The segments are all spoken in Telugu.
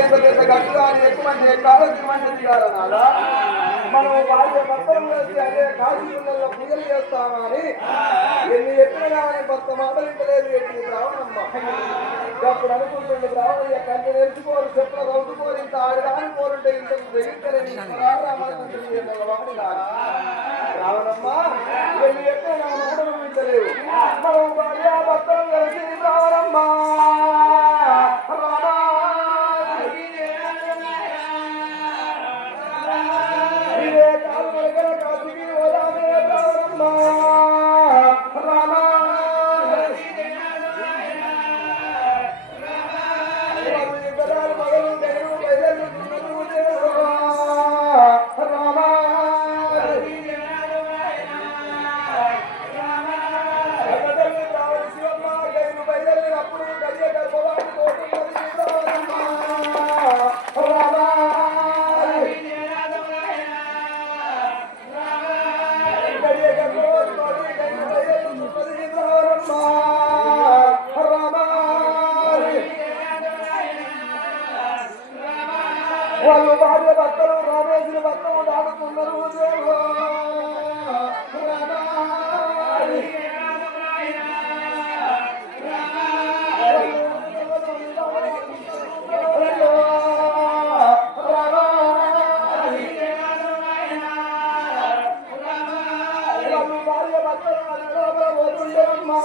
ఎంత పెద్ద గట్టు కానీ ఎక్కువ మంది ఎక్కాలో దిగుమంది దిగాలనాలా మనం భార్య భర్తలు కలిసి అదే కాశీలలో పూజలు చేస్తామని ఎన్ని ఎప్పుడైనా భర్త మాటలు ఇంటలేదు ఎట్టి రావణమ్మ అప్పుడు అనుకుంటుంది రావణయ్య కంటి నేర్చుకోరు చెప్పులు రౌతుకోరు ఇంత ఆడదాని పోరుంటే ఇంతకు వెలిద్దరని వాడి రావణమ్మ ఎన్ని ఎప్పుడైనా మాటలు వింటలేవు మనం భార్య భర్తలు కలిసి రావణమ్మ వాళ్ళు భార్య భర్తలు రామేశ్వరి భర్తలు దాటుతున్నారు భార్య భర్తలు పోతుండేమ్మా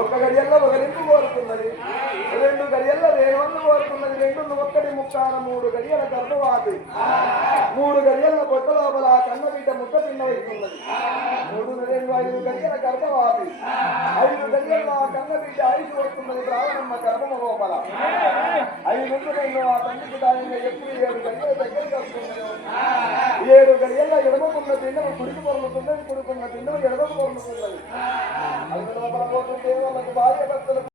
ఒక్క గడియల్లో ఒక లింపు కోరుతున్నది, రెండు గడియల్లో రేణువన్ను కోరుతున్నది, రెండు ఒక్కటి ముక్కాన మూడు గడియల గర్భవాతి, మూడు గడియల కొత్త లోపల కన్న బిడ్డ ముద్ద తిన్నవైతున్నది, మూడు రెండు ఐదు గడియల గర్భవాతి, ఐదు గడియల్లో ఆ కన్న బిడ్డ ఐదు వస్తున్నది రావణమ్మ గర్భము లోపల, ఐదు రెండు ఆ తండ్రికి దానిగా ఎప్పుడు 7 గడియల దగ్గరికి వస్తున్నది, 7 గడియల్లో ఎడమకున్న పిండము కుడికి పొరులుతున్నది, కుడుకున్న పిండము ఎడమకు పొరులుతున్నది. అది లోపల పోతుంటే వాళ్ళకి భార్య భర్తలు